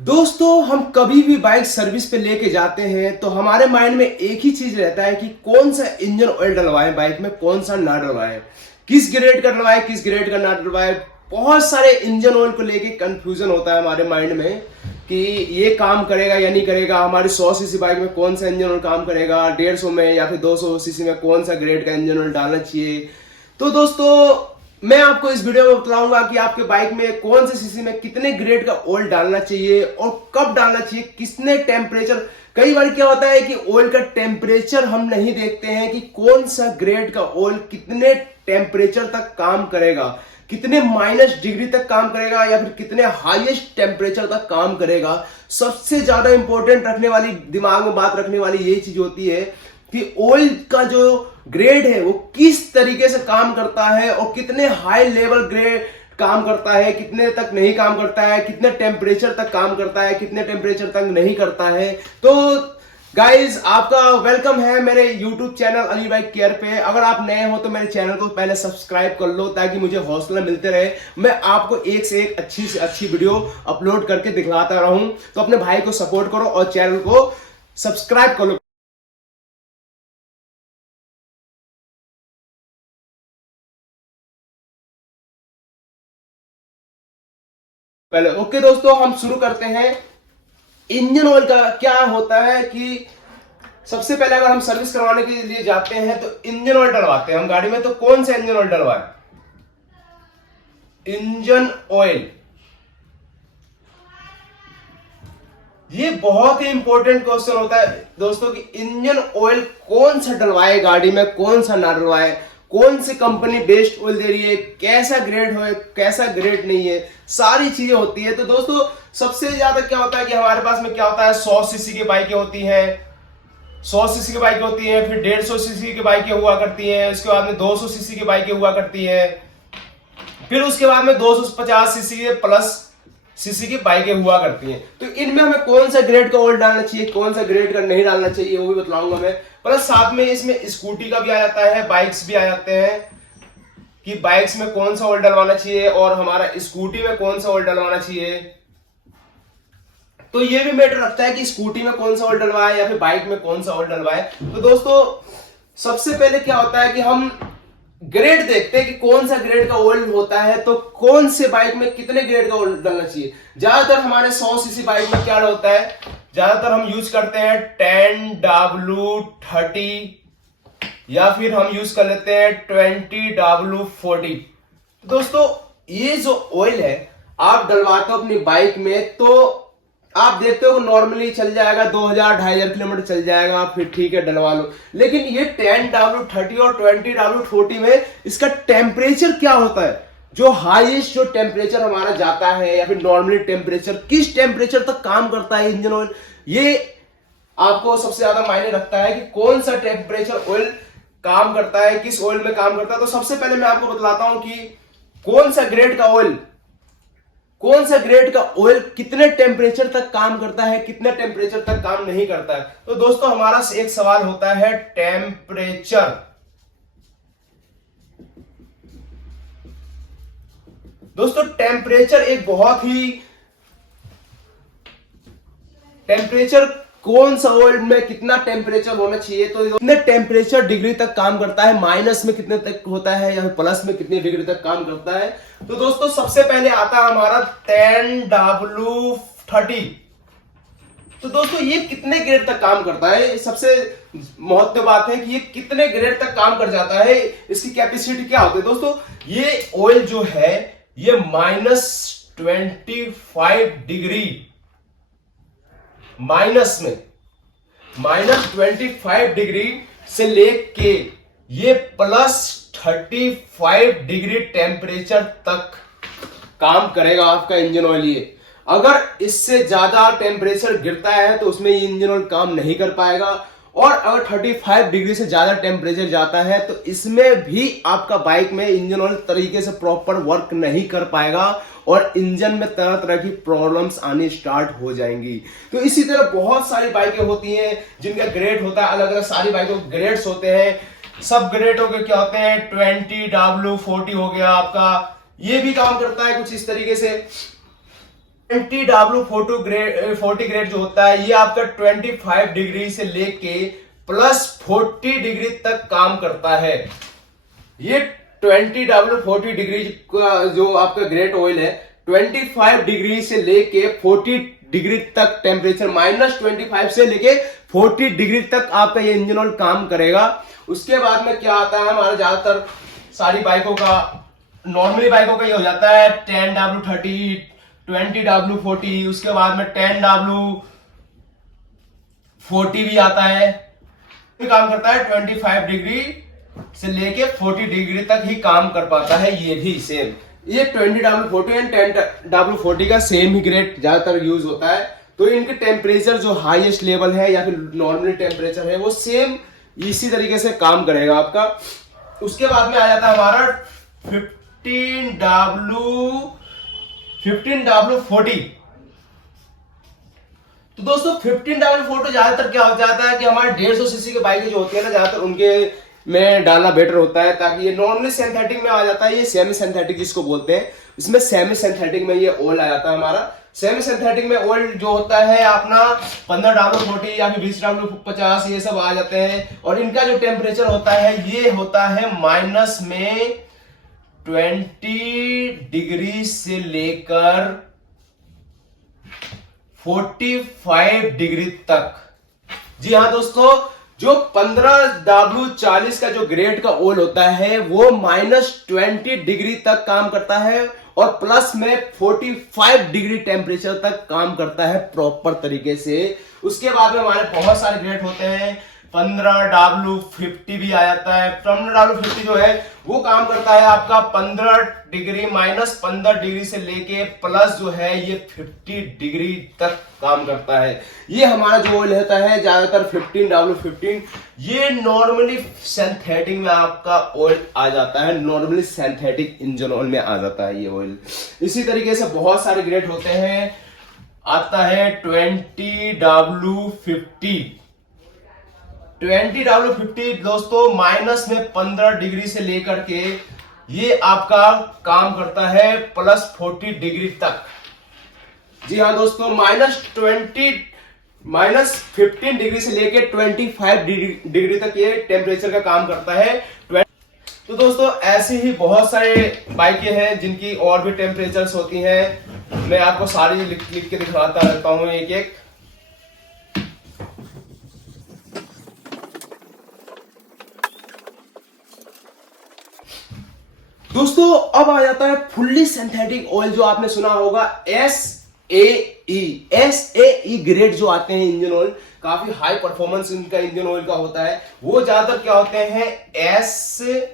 दोस्तों, हम कभी भी बाइक सर्विस पे लेके जाते हैं तो हमारे माइंड में एक ही चीज रहता है कि कौन सा इंजन ऑयल डलवाएं बाइक में, कौन सा ना डलवाएं, किस ग्रेड का डलवाएं, किस ग्रेड का ना डलवाएं। बहुत सारे इंजन ऑयल को लेके कंफ्यूजन होता है हमारे माइंड में कि ये काम करेगा या नहीं करेगा। हमारी 100 सीसी बाइक में कौन सा इंजन ऑयल काम करेगा, 150 में या फिर 200 सीसी में कौन सा ग्रेड का इंजन ऑयल डालना चाहिए। तो दोस्तों, मैं आपको इस वीडियो में बताऊंगा कि आपके बाइक में कौन से सीसी में कितने ग्रेड का ऑयल डालना चाहिए और कब डालना चाहिए, कितने टेम्परेचर। कई बार क्या होता है कि ऑयल का टेम्परेचर हम नहीं देखते हैं कि कौन सा ग्रेड का ऑयल कितने टेम्परेचर तक काम करेगा, कितने -डिग्री तक काम करेगा या फिर कितने हाईएस्ट टेम्परेचर तक काम करेगा। सबसे ज्यादा इंपॉर्टेंट रखने वाली, दिमाग में बात रखने वाली यही चीज होती है कि ऑयल का जो ग्रेड है वो किस तरीके से काम करता है और कितने हाई लेवल ग्रेड काम करता है, कितने तक नहीं काम करता है, कितने टेम्परेचर तक काम करता है, कितने टेम्परेचर तक नहीं करता है। तो गाइज, आपका वेलकम है मेरे YouTube channel Ali bike care पे। अगर आप नए हो तो मेरे चैनल को पहले सब्सक्राइब कर लो ताकि मुझे हौसला मिलते रहे, मैं आपको एक से एक अच्छी से अच्छी वीडियो अपलोड करके दिखलाता रहूं। तो अपने भाई को सपोर्ट करो और चैनल को सब्सक्राइब कर लो पहले। ओके दोस्तों, हम शुरू करते हैं। इंजन ऑयल का क्या होता है कि सबसे पहले अगर हम सर्विस करवाने के लिए जाते हैं तो इंजन ऑयल डलवाते हैं हम गाड़ी में। तो कौन सा इंजन ऑयल डलवाएं? इंजन ऑयल, ये बहुत ही इंपॉर्टेंट क्वेश्चन होता है दोस्तों कि इंजन ऑयल कौन सा डलवाए गाड़ी में, कौन सा ना डलवाए, कौन सी कंपनी बेस्ट ऑयल दे रही है, कैसा ग्रेड हो, कैसा ग्रेड नहीं है, सारी चीजें होती है। तो दोस्तों, सबसे ज्यादा क्या होता है कि हमारे पास में क्या होता है, 100 सीसी की बाइकें होती हैं, 100 सीसी की बाइकें होती हैं, फिर 150 सीसी की बाइकें हुआ करती हैं, उसके बाद में 200 सीसी की बाइकें हुआ करती हैं, फिर उसके बाद में 250 सीसी के प्लस सीसी की बाइकें हुआ करती हैं। तो इनमें हमें कौन सा ग्रेड का ऑयल डालना चाहिए, कौन सा ग्रेड का नहीं डालना चाहिए, वो भी बतलाऊंगा मैं। प्लस साथ में इसमें स्कूटी का भी आ जाता है, बाइक्स भी आ जाते हैं कि बाइक्स में कौन सा ऑयल डलवाना चाहिए और हमारा स्कूटी में कौन सा ऑयल डलवाना चाहिए। तो ये भी मैटर रखता है कि स्कूटी में कौन सा ऑयल डलवाए या फिर बाइक में कौन सा ऑयल डलवाए। तो दोस्तों, सबसे पहले क्या होता है कि हम ग्रेड देखते हैं कि कौन सा ग्रेड का ऑयल होता है, तो कौन से बाइक में कितने ग्रेड का ऑयल डालना चाहिए। ज्यादातर हमारे 100 सीसी बाइक में क्या होता है, ज्यादातर हम यूज करते हैं 10W30 या फिर हम यूज कर लेते हैं 20W40। दोस्तों, ये जो ऑयल है आप डलवाते हो अपनी बाइक में, तो आप देखते हो नॉर्मली चल जाएगा 2000-2500 किलोमीटर चल जाएगा, फिर ठीक है डलवा लो। लेकिन ये 10W30 और 20W40 में इसका टेम्परेचर क्या होता है, जो हाईएस्ट जो टेम्परेचर हमारा जाता है या फिर नॉर्मली टेम्परेचर, किस टेम्परेचर तक काम करता है इंजन ऑयल, ये आपको सबसे ज्यादा मायने रखता है कि कौन सा टेम्परेचर ऑयल काम करता है, किस ऑयल में काम करता है। तो सबसे पहले मैं आपको बतलाता हूं कि कौन सा ग्रेड का ऑयल, कौन सा ग्रेड का ऑयल कितने टेम्परेचर तक काम करता है, कितने टेम्परेचर तक काम नहीं करता है। तो दोस्तों, हमारा एक सवाल होता है टेम्परेचर। दोस्तों, टेम्परेचर एक बहुत ही, टेम्परेचर कौन सा ऑयल में कितना टेम्परेचर होना चाहिए, तो कितने टेम्परेचर डिग्री तक काम करता है, माइनस में कितने तक होता है या फिर प्लस में कितनी डिग्री तक काम करता है। तो दोस्तों, सबसे पहले आता है हमारा 10W30। तो दोस्तों, ये कितने ग्रेड तक काम करता है, सबसे महत्वपूर्ण बात है कि ये कितने ग्रेड तक काम कर जाता है, इसकी कैपेसिटी क्या होती है। दोस्तों, ये ऑयल जो है ये -25 डिग्री, -25 डिग्री से लेके ये +35 डिग्री टेम्परेचर तक काम करेगा आपका इंजन ऑयल। ये अगर इससे ज्यादा टेम्परेचर गिरता है तो उसमें इंजन ऑयल काम नहीं कर पाएगा, और अगर 35 डिग्री से ज्यादा टेम्परेचर जाता है तो इसमें भी आपका बाइक में इंजन ऑयल तरीके से प्रॉपर वर्क नहीं कर पाएगा और इंजन में तरह तरह की प्रॉब्लम्स आनी स्टार्ट हो जाएंगी। तो इसी तरह बहुत सारी बाइकें होती हैं जिनका ग्रेड होता है अलग अलग, सारी बाइकों के ग्रेड्स होते हैं। सब ग्रेडों के क्या होते हैं, 20W40 हो गया आपका, ये भी काम करता है कुछ इस तरीके से। 20W40 ग्रेड जो होता है ये आपका 25 डिग्री से लेके +40 डिग्री तक काम करता है। ये 20W40 डिग्री का जो आपका ग्रेट ऑयल है 25 डिग्री से लेके 40 डिग्री तक टेम्परेचर, -25 से लेके 40 डिग्री तक आपका ये इंजन ऑयल काम करेगा। उसके बाद में क्या आता है, हमारा ज्यादातर सारी बाइकों का, नॉर्मली बाइकों का ये हो जाता है 10W30, 20W40, उसके बाद में 10W40 भी आता है। ये काम करता है 25 डिग्री से लेके 40 डिग्री तक ही काम कर पाता है। ये भी सेम, ये 20W40 एंड 10W40 का सेम ही ग्रेड ज्यादातर यूज होता है। तो इनके टेम्परेचर जो हाईएस्ट लेवल है या फिर नॉर्मल टेम्परेचर है वो सेम इसी तरीके से काम करेगा आपका। उसके बाद में आ जाता है हमारा 15W40। तो दोस्तों 15W40 ज्यादातर क्या हो जाता है कि हमारे 150 सीसी के बाइक जो होती है ना, ज्यादातर उनके में डालना बेटर होता है, ताकि ये नॉर्मली सिंथेटिक में आ जाता है, ये सेमी सिंथेटिक जिसको बोलते हैं, इसमें सेमी सिंथेटिक में ये ऑयल आ जाता है हमारा। सेमी सिंथेटिक में ऑयल जो होता है अपना 15W40 या फिर 20W50 ये सब आ जाते हैं। और इनका जो टेम्परेचर होता है ये होता है माइनस में 20 डिग्री से लेकर 45 डिग्री तक। जी हाँ दोस्तों, जो 15W40 का जो ग्रेड का ऑयल होता है वो -20 डिग्री तक काम करता है और प्लस में 45 डिग्री टेम्परेचर तक काम करता है प्रॉपर तरीके से। उसके बाद में हमारे बहुत सारे ग्रेड होते हैं, 15W50 भी आ जाता है। 15W50 जो है वो काम करता है आपका 15 डिग्री, -15 डिग्री से लेके प्लस जो है ये 50 डिग्री तक काम करता है। ये हमारा जो ऑयल होता है ज्यादातर 15W15, ये नॉर्मली सिंथेटिक में आपका ऑयल आ जाता है, नॉर्मली सिंथेटिक इंजन ऑयल में आ जाता है ये ऑयल। इसी तरीके से बहुत सारे ग्रेड होते हैं। आता है 20W50। 20W50 दोस्तों माइनस में 15 डिग्री से लेकर के ये आपका काम करता है +40 डिग्री तक। जी हाँ दोस्तों, -15 डिग्री से लेकर 25 डिग्री तक ये टेम्परेचर का काम करता है। तो दोस्तों ऐसे ही बहुत सारे बाइकें हैं जिनकी और भी टेम्परेचर्स होती हैं। मैं आपको सारी लिख के दिखाता रहता हूं एक एक। दोस्तों अब आ जाता है फुल्ली सिंथेटिक ऑयल, जो आपने सुना होगा SAE ग्रेड जो आते हैं इंजन ऑयल, काफी हाई परफॉर्मेंस इनका इंजन ऑयल का होता है। वो ज्यादातर क्या होते हैं SAE।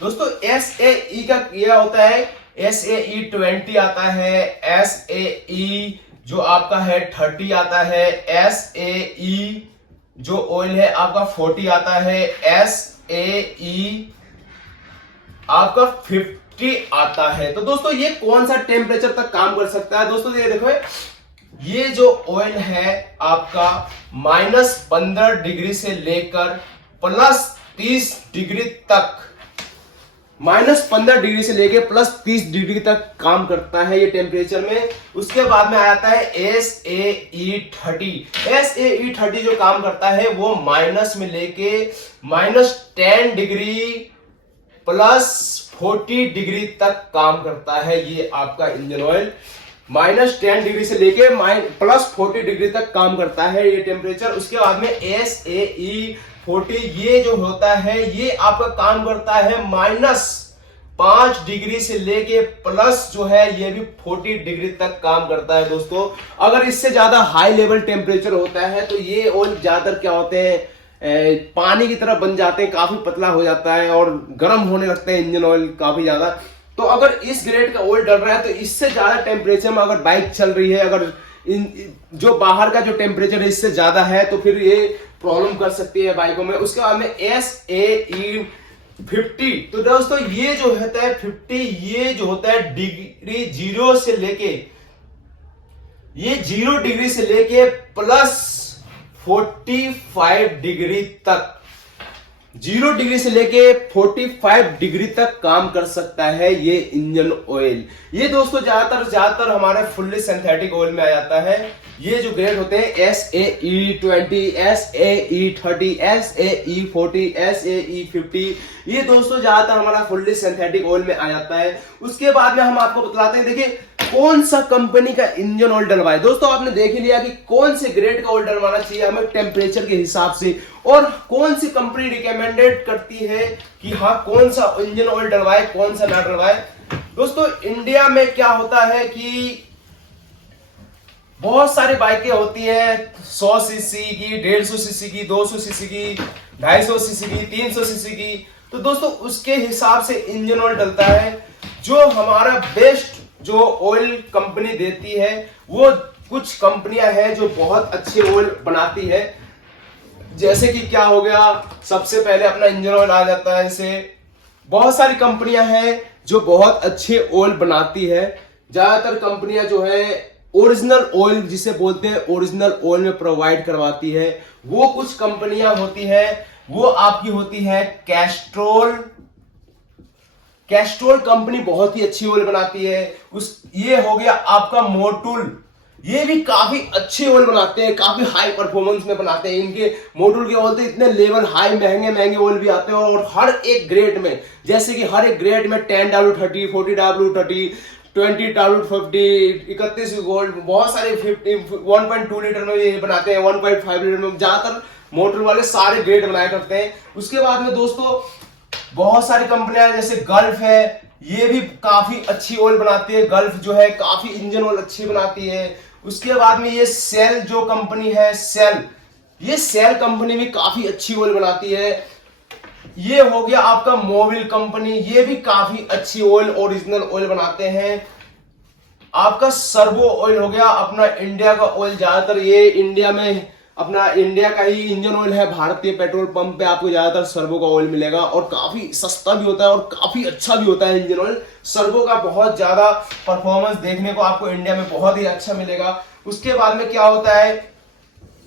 दोस्तों SAE का क्या होता है, SAE20 आता है, SAE जो आपका है 30 आता है, SAE जो ऑयल है आपका 40 आता है, SAE आपका 50 आता है। तो दोस्तों ये कौन सा टेम्परेचर तक काम कर सकता है? दोस्तों ये देखो, ये जो ऑयल है आपका -15 डिग्री से लेकर +30 डिग्री तक, -15 डिग्री से लेकर +30 डिग्री तक काम करता है ये टेम्परेचर में। उसके बाद में आ जाता है SAE30। SAE30 जो काम करता है वो माइनस में लेके -10 डिग्री +40 डिग्री तक काम करता है ये आपका इंजन ऑयल। -10 डिग्री से लेके +40 डिग्री तक काम करता है ये टेम्परेचर। उसके बाद में SAE40 ये जो होता है ये आपका काम करता है -5 डिग्री से लेके प्लस जो है ये भी 40 डिग्री तक काम करता है। दोस्तों अगर इससे ज्यादा हाई लेवल टेम्परेचर होता है तो ये ऑयल ज्यादातर क्या होते हैं, पानी की तरह बन जाते हैं, काफी पतला हो जाता है और गर्म होने लगता है इंजन ऑयल काफी ज्यादा। तो अगर इस ग्रेड का ऑयल डल रहा है तो इससे ज्यादा टेम्परेचर में अगर बाइक चल रही है, अगर जो बाहर का जो टेम्परेचर है इससे ज्यादा है तो फिर ये प्रॉब्लम कर सकती है बाइकों में। उसके बाद में SAE50। तो दोस्तों ये जो होता है 50, ये जो होता है डिग्री 0 से लेके, ये 0 डिग्री से लेके +45 डिग्री तक 0 डिग्री से लेके 45 डिग्री तक काम कर सकता है ये इंजन ऑयल। ये दोस्तों ज्यादातर हमारे फुल्ली सिंथेटिक ऑयल में आ जाता है। ये जो ग्रेड होते हैं SAE20, SAE30, SAE40, SAE50, ये दोस्तों ज्यादातर हमारा फुल्ली सिंथेटिक ऑयल में आ जाता है। उसके बाद में हम आपको बतलाते हैं, देखिए कौन सा कंपनी का इंजन ऑयल डलवाए। दोस्तों आपने देख ही लिया कि कौन से ग्रेड का ऑयल डलवाना चाहिए हमें टेम्परेचर के हिसाब से, और कौन सी कंपनी रिकमेंडेड करती है कि हाँ कौन सा इंजन ऑयल डलवाए कौन सा ना डलवाए। दोस्तों इंडिया में क्या होता है कि बहुत सारी बाइकें होती हैं, 100 सीसी की, 150 सीसी की, 200 सीसी की, 250 सीसी की, 300 सीसी की। तो दोस्तों उसके हिसाब से इंजन ऑयल डलता है। जो हमारा बेस्ट जो ऑयल कंपनी देती है, वो कुछ कंपनियां हैं जो बहुत अच्छे ऑयल बनाती है। जैसे कि क्या हो गया, सबसे पहले अपना इंजन ऑयल आ जाता है। इसे बहुत सारी कंपनियां हैं जो बहुत अच्छे ऑयल बनाती है। ज्यादातर कंपनियां जो है ओरिजिनल ऑयल जिसे बोलते हैं ओरिजिनल ऑयल में प्रोवाइड करवाती है। वो कुछ कंपनियां होती है, वो आपकी होती है कैस्ट्रोल। कैस्ट्रोल कंपनी बहुत ही अच्छी ऑयल बनाती है। ये हो गया आपका मोटूल, ये भी काफी अच्छे ऑयल बनाते हैं, काफी हाई परफॉर्मेंस में बनाते हैं। इनके मोटूल के ऑयल तो इतने लेवल हाई महंगे ऑयल भी आते हैं, और हर एक ग्रेड में, जैसे कि हर एक ग्रेड में 10W30, 40W30, 20W50, 31 गोल्ड, बहुत सारे 1.2 लीटर में ये बनाते हैं, 1.5 लीटर में, ज्यादातर मोटर वाले सारे ग्रेड बनाया करते हैं। उसके बाद में दोस्तों बहुत सारी कंपनियां जैसे गल्फ है, ये भी काफी अच्छी ऑयल बनाती है। गल्फ जो है काफी इंजन ऑयल अच्छी बनाती है। उसके बाद में ये सेल जो कंपनी है, ये सेल कंपनी भी काफी अच्छी ऑयल बनाती है। ये हो गया आपका मोबिल कंपनी, ये भी काफी अच्छी ऑयल ओरिजिनल ऑयल बनाते हैं। आपका सर्वो ऑयल हो गया अपना इंडिया का ऑयल, ज्यादातर ये इंडिया में अपना इंडिया का ही इंजन ऑयल है। भारतीय पेट्रोल पंप पे आपको ज्यादातर सर्वो का ऑयल मिलेगा, और काफी सस्ता भी होता है और काफी अच्छा भी होता है इंजन ऑयल। सर्वो का बहुत ज्यादा परफॉर्मेंस देखने को आपको इंडिया में बहुत ही अच्छा मिलेगा। उसके बाद में क्या होता है,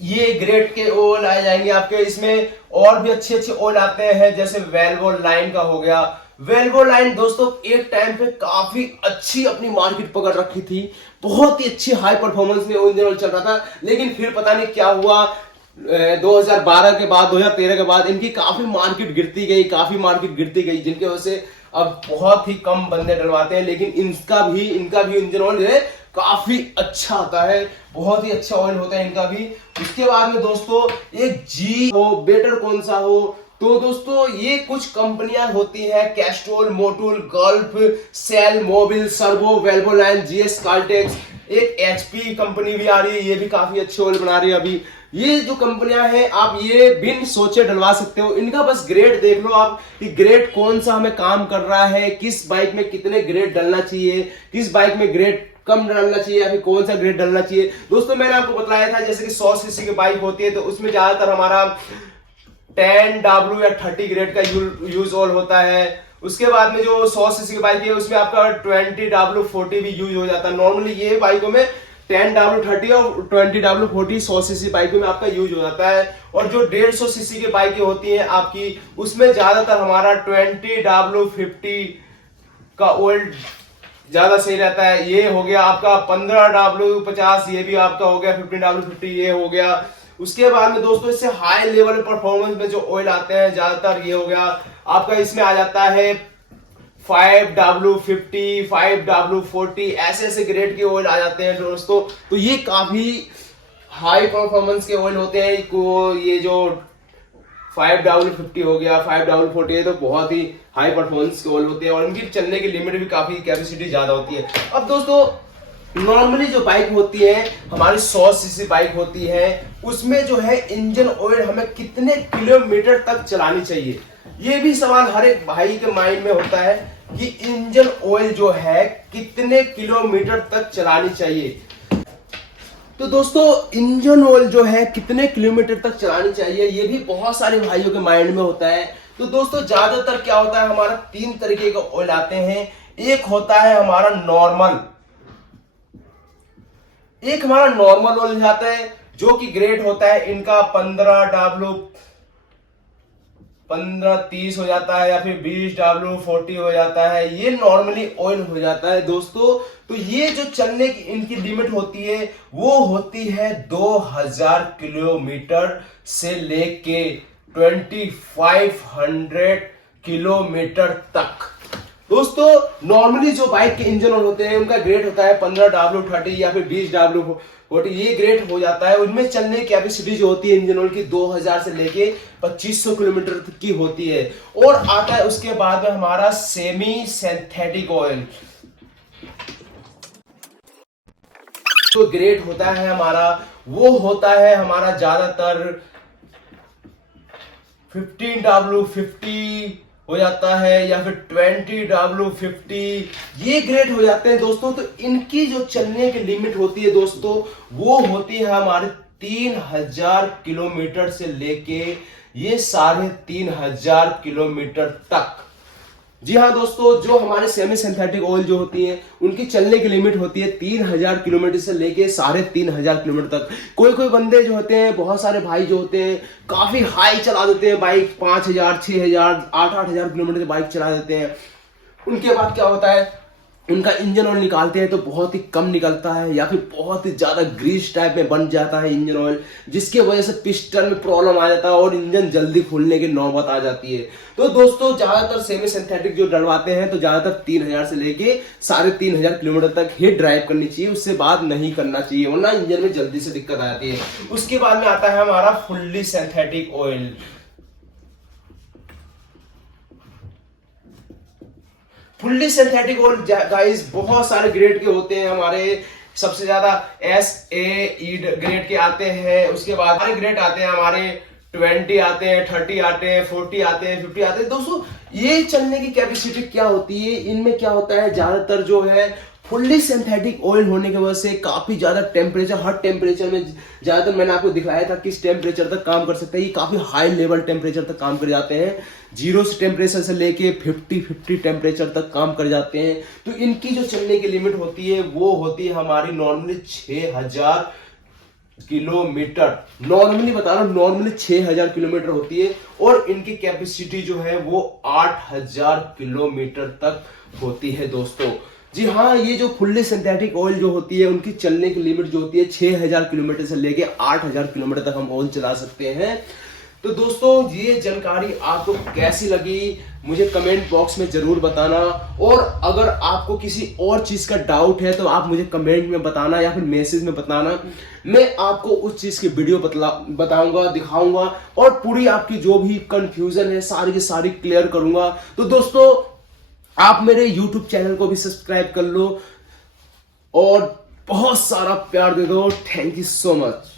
ये ग्रेड के ऑयल आ जाएंगे आपके। इसमें और भी अच्छे ऑयल आते हैं, जैसे वेल्वो लाइन का हो गया। वेल्वो लाइन दोस्तों एक टाइम पे काफी अच्छी अपनी मार्केट पकड़ रखी थी, बहुत ही अच्छी हाई परफॉर्मेंस में इंजन ऑयल चल रहा था। लेकिन फिर पता नहीं क्या हुआ, 2012 के बाद 2013 के बाद इनकी काफी मार्केट गिरती गई, जिनकी वजह से अब बहुत ही कम बंदे डलवाते हैं। लेकिन इनका भी इंजन ऑयल जो है काफी अच्छा आता है, बहुत ही अच्छा ऑयल होता है इनका भी। उसके बाद में दोस्तों एक जी हो, बेटर कौन सा हो, तो दोस्तों ये कुछ कंपनियां होती हैं, Castrol, Motul, Gulf, Shell, Mobil, Servo, Valvoline, GS Caltex. एक HP कंपनी भी आ रही है, ये भी काफी अच्छे ऑयल बना रही है अभी। ये जो कंपनियां हैं आप ये बिन सोचे डलवा सकते हो। इनका बस ग्रेड देख लो आप कि ग्रेड कौन सा हमें काम कर रहा है, किस बाइक में कितने ग्रेड डलना चाहिए, किस बाइक में ग्रेड कम डालना चाहिए या फिर कौन सा ग्रेड डालना चाहिए। दोस्तों मैंने आपको बताया था जैसे कि 100 सीसी की बाइक होती है तो उसमें ज्यादातर हमारा 10W या 30 ग्रेड का यूज ऑयल होता है। उसके बाद में जो 100 सीसी की बाइक है उसमें आपका 20W40 भी यूज हो जाता है। नॉर्मली ये बाइकों में 10W30 और 20W40 100 सीसी बाइकों में आपका यूज हो जाता है। और जो 150 सीसी की बाइकें होती हैं आपकी, उसमें ज्यादातर हमारा 20W50 का ऑयल ज्यादा सही रहता है। ये हो गया आपका 15W50, ये भी आपका हो गया 15W50, ये हो गया। उसके बाद में दोस्तों इससे हाई लेवल परफॉर्मेंस में जो ऑयल आते हैं ज्यादातर, ये हो गया आपका, इसमें आ जाता है 5W50, 5W40, ऐसे ग्रेड के ऑयल आ जाते हैं दोस्तों। तो ये काफी हाई परफॉर्मेंस के ऑयल होते हैं। ये जो 5W50 हो गया, 5W40 तो बहुत ही हाई परफॉर्मेंस के ऑयल होते हैं, और इनकी चलने की लिमिट भी काफी कैपेसिटी ज्यादा होती है। अब दोस्तों नॉर्मली जो बाइक होती है हमारी 100 सीसी बाइक होती है, उसमें जो है इंजन ऑयल हमें कितने किलोमीटर तक चलानी चाहिए, ये भी सवाल हर एक भाई के माइंड में होता है कि इंजन ऑयल जो है कितने किलोमीटर तक चलानी चाहिए। तो दोस्तों इंजन ऑयल जो है कितने किलोमीटर तक चलानी चाहिए, ये भी बहुत सारे भाइयों के माइंड में होता है। तो दोस्तों ज्यादातर क्या होता है, हमारा 3 तरीके का ऑयल आते हैं। एक होता है हमारा नॉर्मल, एक हमारा नॉर्मल ऑयल जाता है जो कि ग्रेड होता है इनका 15W 15-30 हो जाता है या फिर 20W40 हो जाता है, ये नॉर्मली ऑयल हो जाता है दोस्तों। तो ये जो चलने की इनकी लिमिट होती है वो होती है 2000 किलोमीटर से लेके 2500 किलोमीटर तक। दोस्तों नॉर्मली जो बाइक के इंजन होते हैं उनका ग्रेड होता है 15W30 या फिर 20W40, ये ग्रेड हो जाता है। उनमें चलने की कैपेसिटी जो होती है इंजन ऑयल की 2000 से लेके 2500 किलोमीटर तक की होती है। और आता है उसके बाद में हमारा सेमी सिंथेटिक ऑयल। जो ग्रेड होता है हमारा वो होता है हमारा ज्यादातर 15W50 हो जाता है या फिर 20W50, ये ग्रेड हो जाते हैं दोस्तों। तो इनकी जो चलने की लिमिट होती है दोस्तों वो होती है हमारे 3000 किलोमीटर से लेके ये 3500 किलोमीटर तक। जी हाँ दोस्तों, जो हमारे सेमी सिंथेटिक ऑयल जो होती है उनकी चलने की लिमिट होती है 3000 किलोमीटर से लेके 3500 किलोमीटर तक। कोई कोई बंदे जो होते हैं, बहुत सारे भाई जो होते हैं काफी हाई चला देते हैं बाइक, 5000 6000 8000 किलोमीटर की बाइक चला देते हैं। उनके बाद क्या होता है, उनका इंजन ऑयल निकालते हैं तो बहुत ही कम निकलता है या फिर बहुत ही ज्यादा ग्रीस टाइप में बन जाता है इंजन ऑयल, जिसकी वजह से पिस्टन में प्रॉब्लम आ जाता है और इंजन जल्दी खुलने की नौबत आ जाती है। तो दोस्तों ज्यादातर सेमी सिंथेटिक जो डलवाते हैं तो ज्यादातर 3000 से लेके 3500 किलोमीटर तक ही ड्राइव करनी चाहिए, उससे बाद नहीं करना चाहिए वरना इंजन में जल्दी से दिक्कत आ जाती है। उसके बाद में आता है हमारा fully synthetic oil. Fully synthetic oil guys बहुत सारे ग्रेड के होते हैं हमारे। सबसे ज्यादा SAE ग्रेड के आते हैं, उसके बाद हमारे ग्रेड आते हैं हमारे 20 आते हैं, 30 आते हैं, 40 आते हैं, 50 आते हैं। दोस्तों ये चलने की कैपेसिटी क्या होती है, इनमें क्या होता है ज्यादातर जो है फुल्ली सिंथेटिक ऑयल होने की वजह से काफी ज्यादा टेम्परेचर, हर टेम्परेचर में ज्यादातर मैंने आपको दिखाया था किस टेम्परेचर तक काम कर सकता है। ये काफी हाई लेवल टेम्परेचर तक काम कर जाते हैं, 0 से टेम्परेचर से लेके 50 टेम्परेचर तक काम कर जाते हैं। तो इनकी जो चलने की लिमिट होती है वो होती है हमारी नॉर्मली 6000 किलोमीटर। नॉर्मली बता रहा हूं, नॉर्मली 6000 किलोमीटर होती है और इनकी कैपेसिटी जो है वो 8000 किलोमीटर तक होती है दोस्तों। जी हाँ, ये जो फुल्ली सिंथेटिक ऑयल जो होती है उनकी चलने की लिमिट जो होती है 6000 किलोमीटर से लेके 8000 किलोमीटर तक हम ऑयल चला सकते हैं। तो दोस्तों ये जानकारी आपको कैसी लगी मुझे कमेंट बॉक्स में जरूर बताना, और अगर आपको किसी और चीज का डाउट है तो आप मुझे कमेंट में बताना या फिर मैसेज में बताना। मैं आपको उस चीज की वीडियो बताऊंगा, दिखाऊंगा और पूरी आपकी जो भी कंफ्यूजन है सारी की सारी क्लियर करूंगा। तो दोस्तों आप मेरे YouTube चैनल को भी सब्सक्राइब कर लो और बहुत सारा प्यार दे दो। Thank you so much.